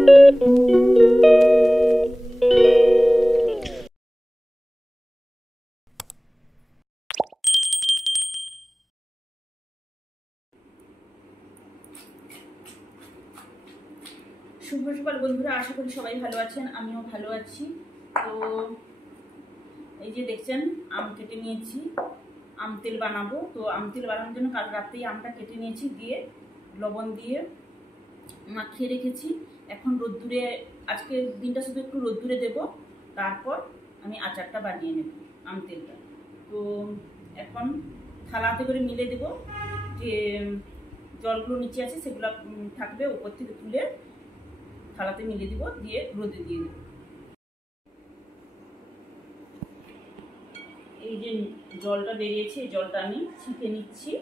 শুভ সকাল বন্ধুরা, আশা করি সবাই ভালো আছেন। আমিও ভালো আছি। তো এই যে দেখছেন, আম কেটে নিয়েছি, আম তেল বানাবো। তো আম তেল বানানোর জন্য কাল রাতেই আমটা কেটে নিয়েছি, দিয়ে লবণ দিয়ে মাখিয়ে রেখেছি। এখন রোদ্দুরে, আজকে দিনটা শুধু একটু রোদ্দুরে দেবো, তারপর আমি আচারটা বানিয়ে নেব আম তেলটা। তো এখন থালাতে করে মিলে দেবো, যে জলগুলো নিচে আছে সেগুলো থাকবে, উপর থেকে তুলে থালাতে মিলে দিব, দিয়ে রোদে দিয়ে দেব। এই যে জলটা বেরিয়েছে, এই জলটা আমি ছিঁকে নিচ্ছি।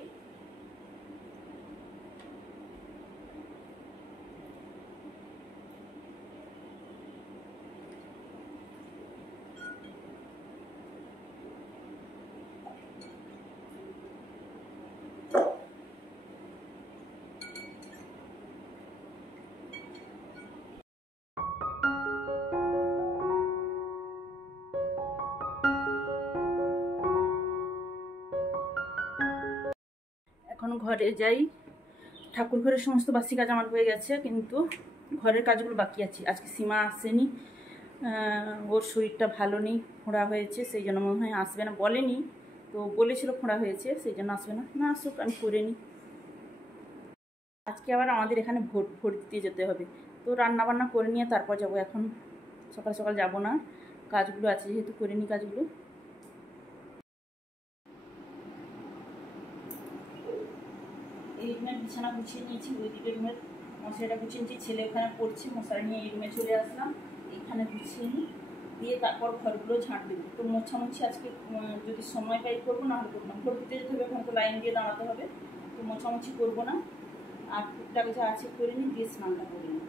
এখন ঘরে যাই। ঠাকুর ঘরের সমস্ত বাসি কাজ আমার হয়ে গেছে, কিন্তু ঘরের কাজগুলো বাকি আছে। আজকে সীমা আসেনি, ওর শরীরটা ভালো নেই, ফোঁড়া হয়েছে, সেই জন্য মনে হয় আসবে না। বলেনি তো, বলেছিল ফোঁড়া হয়েছে, সেই জন্য আসবে না। না আসুক, আমি করে নিই। আজকে আবার আমাদের এখানে ভোট দিতে যেতে হবে, তো রান্না বান্না করে নিয়ে তারপর যাব। এখন সকাল সকাল যাব না, কাজগুলো আছে যেহেতু, করে নিই কাজগুলো। এই রুমের বিছানা গুছিয়ে নিয়েছি, ওই দিকের রুমের মশারিটা গুছিয়ে নিয়েছি। ছেলে ওখানে পড়ছে, মশারি নিয়ে এই রুমে চলে আসলাম, এইখানে গুছিয়ে নিই, দিয়ে তারপর ঘরগুলো ঝাঁট দেবো। তো মোছামুছি আজকে যদি সময় পাই করবো, না হলে করবো না। ভোট দিতে যেতে হবে, ওখানে তো লাইন দিয়ে দাঁড়াতে হবে, তো মোছামুছি করবো না। আর টুকটাক যা আছে করে নিই, দিয়ে স্নানটা করে নিই।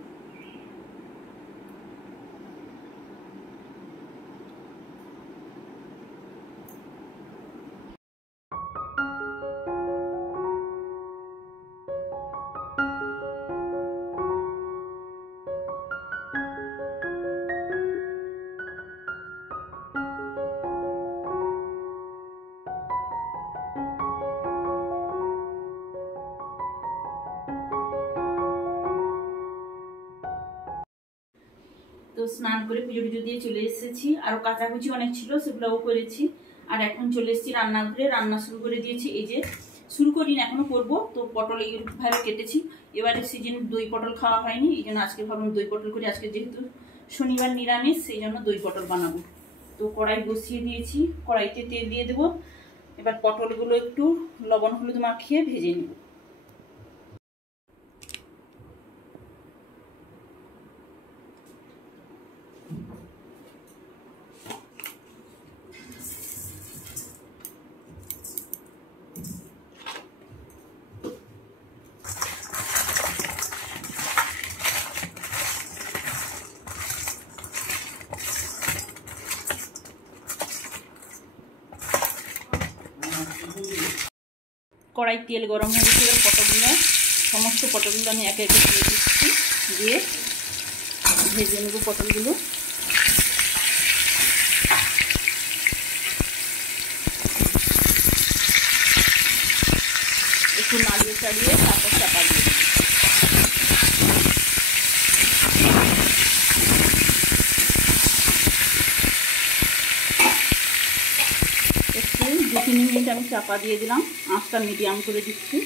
তো স্নান করে পুজো টুজো দিয়ে চলে এসেছি। আরো কাচাকুচি অনেক ছিল, সেগুলোও করেছি। আর এখন চলে এসেছি রান্নাঘরে, রান্না শুরু করে দিয়েছি। এই যে শুরু করিনি, এখনো করবো। তো পটল এইভাবে কেটেছি। এবারে সিজন দই পটল খাওয়া হয়নি, এই জন্য আজকে ভাবলাম দই পটল করি। আজকে যেহেতু শনিবার নিরামিষ, সেই জন্য দই পটল বানাবো। তো কড়াই বসিয়ে দিয়েছি, কড়াইতে তেল দিয়ে দেবো। এবার পটলগুলো একটু লবণ হলুদ মাখিয়ে ভেজে নেব। কড়াই তেল গরম হয়ে গেছে, এবার পটলগুলো, সমস্ত পটলগুলো আমি একে একে দিয়ে দিচ্ছি, দিয়ে ভেজে নেব পটলগুলো। একটু নাড়িয়ে চাড়িয়ে তারপর চাপা দিয়ে দেবো। একটু 2-3 মিনিট আমি চাপা দিয়ে দিলাম, আঁচটা মিডিয়াম করে দিচ্ছি।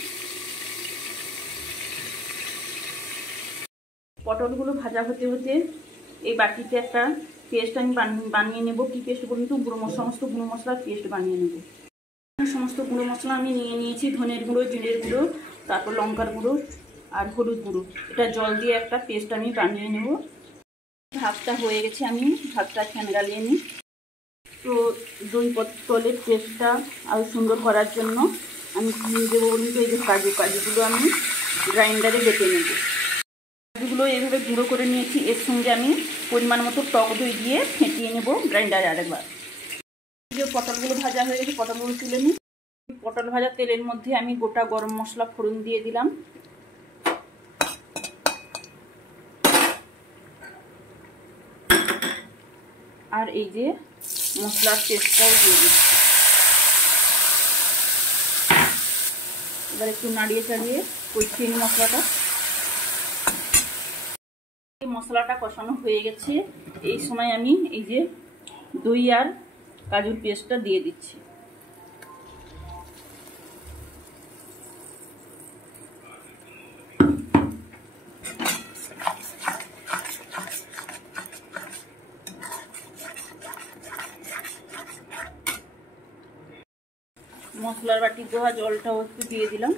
পটলগুলো ভাজা হতে হতে এই বাটিতে একটা পেস্ট আমি বানিয়ে নেব। কি পেস্ট বলুন তো? সমস্ত গুঁড়ো মশলার পেস্ট বানিয়ে নেব। সমস্ত গুঁড়ো মশলা আমি নিয়ে নিয়েছি, ধনের গুঁড়ো, জিরের গুঁড়ো, তারপর লঙ্কার গুঁড়ো আর হলুদ গুঁড়ো। এটা জল দিয়ে একটা পেস্ট আমি বানিয়ে নেব। ভাতটা হয়ে গেছে, আমি ভাতটা ফ্যান গালিয়ে নিই। তো দই পটলের পেস্টটা আরও সুন্দর করার জন্য আমি নিয়ে দেবো বলুন তো, এই যে কাজুগুলো আমি গ্রাইন্ডারে বেটে নেব। কাজুগুলো এইভাবে গুঁড়ো করে নিয়েছি, এর সঙ্গে আমি পরিমাণ মতো টক দই দিয়ে ফেটিয়ে নেব গ্রাইন্ডারে আরেকবার। যে পটলগুলো ভাজা হয়ে গেছে, পটলগুলো তুলে নিই। পটল ভাজা তেলের মধ্যে আমি গোটা গরম মশলা ফোড়ন দিয়ে দিলাম। আর এই যে মশলার পেস্টটাও দিয়ে দিচ্ছি। এবার একটু নাড়িয়ে চাড়িয়ে কষিয়ে নিই মশলাটা। মশলাটা কষানো হয়ে গেছে। এই সময় আমি এই যে দই আর কাজুর পেস্টটা দিয়ে দিচ্ছি। মশলার বাটি ধোয়া জলটাও একটু দিয়ে দিলাম,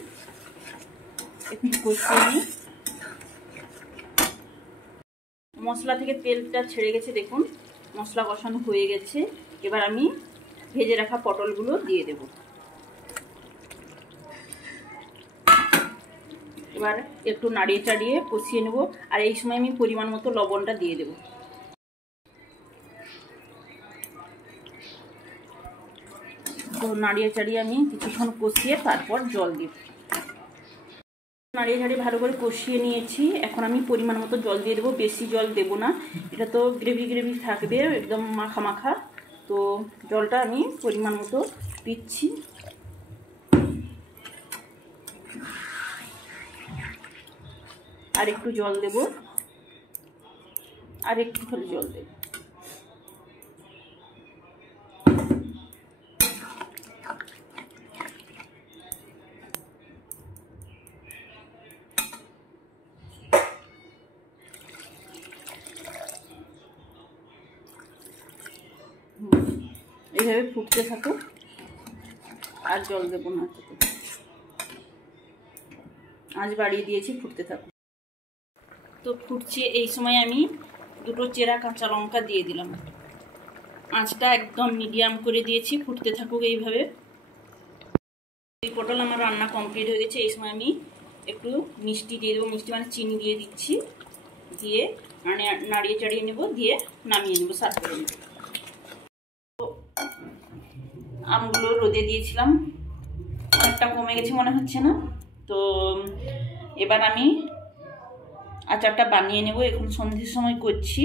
একটু কষিয়ে নিই। মশলা থেকে তেলটা ছেড়ে গেছে, দেখুন মশলা কষানো হয়ে গেছে। এবার আমি ভেজে রাখা পটলগুলো দিয়ে দেব। এবার একটু নাড়িয়ে চাড়িয়ে কষিয়ে নেব। আর এই সময় আমি পরিমাণ মতো লবণটা দিয়ে দেব। তো নাড়িয়ে চাড়িয়ে আমি কিছুক্ষণ কষিয়ে তারপর জল দিব। নাড়িয়ে চাড়িয়ে ভালো করে কষিয়ে নিয়েছি। এখন আমি পরিমাণ মতো জল দিয়ে দেবো, বেশি জল দেব না, এটা তো গ্রেভি গ্রেভি থাকবে, একদম মাখা মাখা। তো জলটা আমি পরিমাণ মতো দিচ্ছি। আর একটু জল দেব, আর একটু খালি জল দেব। এইভাবে ফুটতে থাকো, আর জল দেবো না, আঁচ বাড়িয়ে দিয়েছি, ফুটতে থাকো। তো ফুটছে, এই সময় আমি দুটো চেরা কাঁচা লঙ্কা দিয়ে দিলাম। আঁচটা একদম মিডিয়াম করে দিয়েছি, ফুটতে থাকুক এইভাবে। এই পটল আমার রান্না কমপ্লিট হয়ে গেছে। এই সময় আমি একটু মিষ্টি দিয়ে দেবো, মিষ্টি মানে চিনি দিয়ে দিচ্ছি, দিয়ে মানে নাড়িয়ে চাড়িয়ে নেব, দিয়ে নামিয়ে নেবো, সার্ভ করে নেব। আমগুলো রোদে দিয়েছিলাম, অনেকটা কমে গেছে মনে হচ্ছে না। তো এবার আমি আচারটা বানিয়ে নেব। এখন সন্ধ্যের সময় করছি।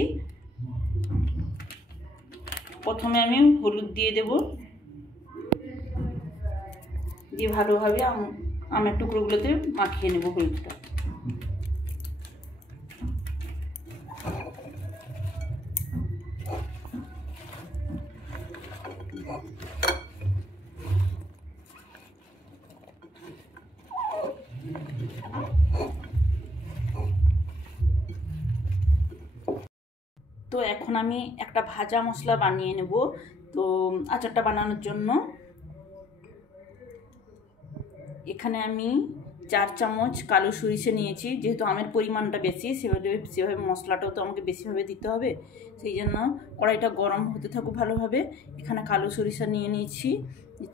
প্রথমে আমি হলুদ দিয়ে দেব, দিয়ে ভালোভাবে আমের টুকরোগুলোতে মাখিয়ে নেব হলুদটা। তো এখন আমি একটা ভাজা মশলা বানিয়ে নেব। তো আচারটা বানানোর জন্য এখানে আমি 4 চামচ কালো সরিষা নিয়েছি। যেহেতু আমের পরিমাণটা বেশি, সেভাবে মশলাটাও তো আমাকে বেশিভাবে দিতে হবে, সেই জন্য কড়াইটা গরম হতে থাকুক ভালোভাবে। এখানে কালো সরিষা নিয়ে নিয়েছি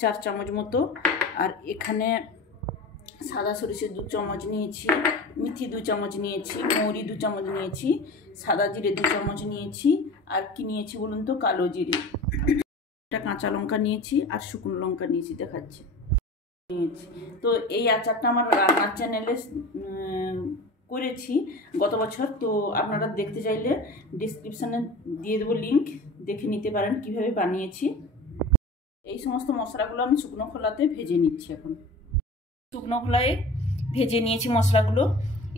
4 চামচ মতো। আর এখানে সাদা সরিষা 2 চামচ নিয়েছি, মেথি 2 চামচ নিয়েছি, মৌরি 2 চামচ নিয়েছি, সাদা জিরে 2 চামচ নিয়েছি। আর কি নিয়েছি বলুন তো, কালো জিরে। একটা কাঁচা লঙ্কা নিয়েছি, আর শুকনো লঙ্কা নিয়েছি, দেখাচ্ছি নিয়েছি। তো এই আচারটা আমার রান্নার চ্যানেলে করেছি গত বছর। তো আপনারা দেখতে চাইলে ডিসক্রিপশানে দিয়ে দেবো লিঙ্ক, দেখে নিতে পারেন কিভাবে বানিয়েছি। এই সমস্ত মশলাগুলো আমি শুকনো খোলাতে ভেজে নিচ্ছি। এখন শুকনো খোলায় ভেজে নিয়েছি মশলাগুলো।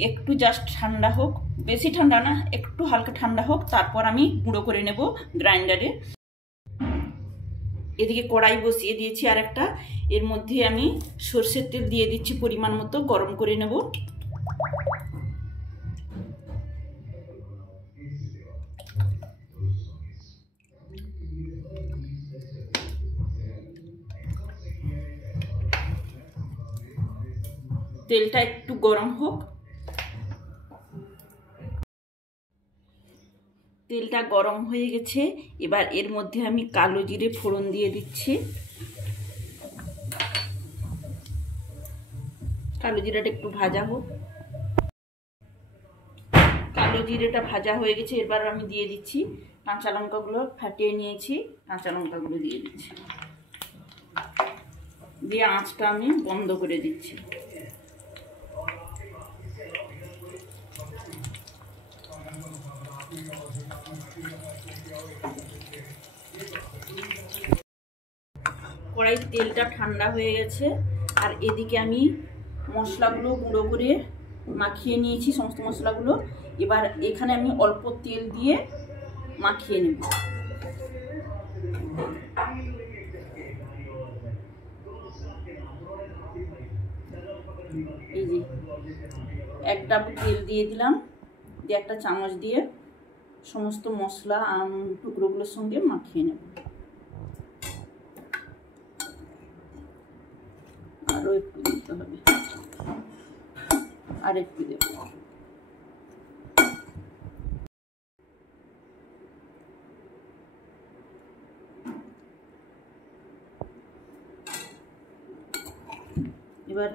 একটু জাস্ট ঠান্ডা হোক, বেশি ঠান্ডা না, একটু হালকা ঠান্ডা হোক, তারপর আমি গুঁড়ো করে নেব গ্রাইন্ডারে। এদিকে কড়াই বসিয়ে দিয়েছি আর একটা, এর মধ্যে আমি সরষের তেল দিয়ে দিচ্ছি পরিমাণ মতো, গরম করে নেব। তেলটা একটু গরম হোক। তেলটা গরম হয়ে গেছে। এবার এর মধ্যে আমি কালো জিরে ফোড়ন দিয়ে দিচ্ছি। কালো জিরাটা একটু ভাজা হোক। কালো জিরেটা ভাজা হয়ে গেছে। এবার আমি দিয়ে দিচ্ছি কাঁচা লঙ্কাগুলো, ফাটিয়ে নিয়েছি, কাঁচা লঙ্কাগুলো দিয়ে দিচ্ছি, দিয়ে আঁচটা আমি বন্ধ করে দিচ্ছি। কড়াইয়ের তেলটা ঠান্ডা হয়ে গেছে, আর এদিকে আমি মশলাগুলো গুঁড়ো করে মাখিয়ে নিয়েছি সমস্ত মশলাগুলো। এবার এখানে আমি অল্প তেল দিয়ে মাখিয়ে নেব। এই যে এক ডাবু তেল দিয়ে দিলাম, দিয়ে একটা চামচ দিয়ে সমস্ত মশলা টুকরোগুলোর সঙ্গে মাখিয়ে নেব। আরও একটু দিতে হবে, আর একটু দেব। এবার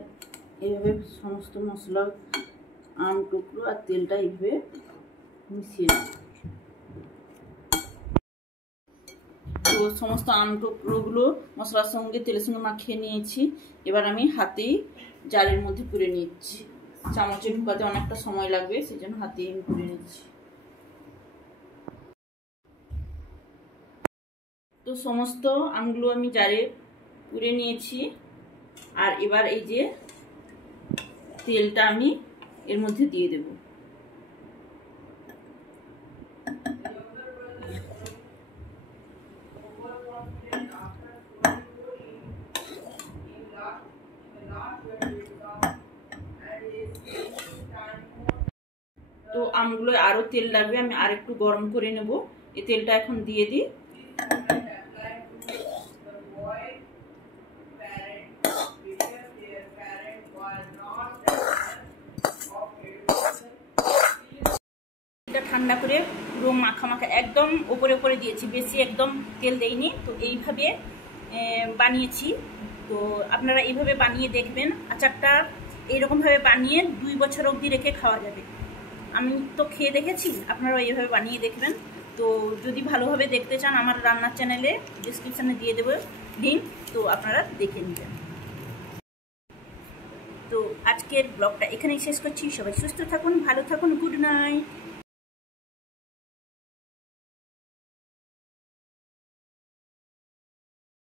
এইভাবে সমস্ত মশলা টুকরো আর তেলটা এইভাবে মিশিয়ে নেব। তো সমস্ত টুকরোগুলো মশলার সঙ্গে তেলের সঙ্গে মাখিয়ে নিয়েছি। এবার আমি হাতেই জারের মধ্যে পুরে নিচ্ছি। চামচে ঢুকাতে অনেকটা সময় লাগবে, সেই জন্য হাতেই আমি পুরে নিচ্ছি। তো সমস্ত আমগুলো আমি জারে পুরে নিয়েছি, আর এবার এই যে তেলটা আমি এর মধ্যে দিয়ে দেব। তো আমগুলো আরো তেল লাগবে, আমি আর একটু গরম করে নেব। এই তেলটা এখন দিয়ে দিই। ঠান্ডা করে পুরো মাখা মাখা একদম উপরে উপরে দিয়েছি, বেশি একদম তেল দেইনি। তো এইভাবে বানিয়েছি। তো আপনারা এইভাবে বানিয়ে দেখবেন। আচারটা এইরকমভাবে বানিয়ে 2 বছর অবধি রেখে খাওয়া যাবে। আমি তো খেয়ে দেখেছি, আপনারা এইভাবে বানিয়ে দেখবেন। তো যদি ভালোভাবে দেখতে চান আমার রান্নার চ্যানেলে ডেসক্রিপশানে দিয়ে দেবো লিঙ্ক, তো আপনারা দেখে নেবেন। তো আজকের ব্লগটা এখানেই শেষ করছি। সবাই সুস্থ থাকুন, ভালো থাকুন, গুড নাইট।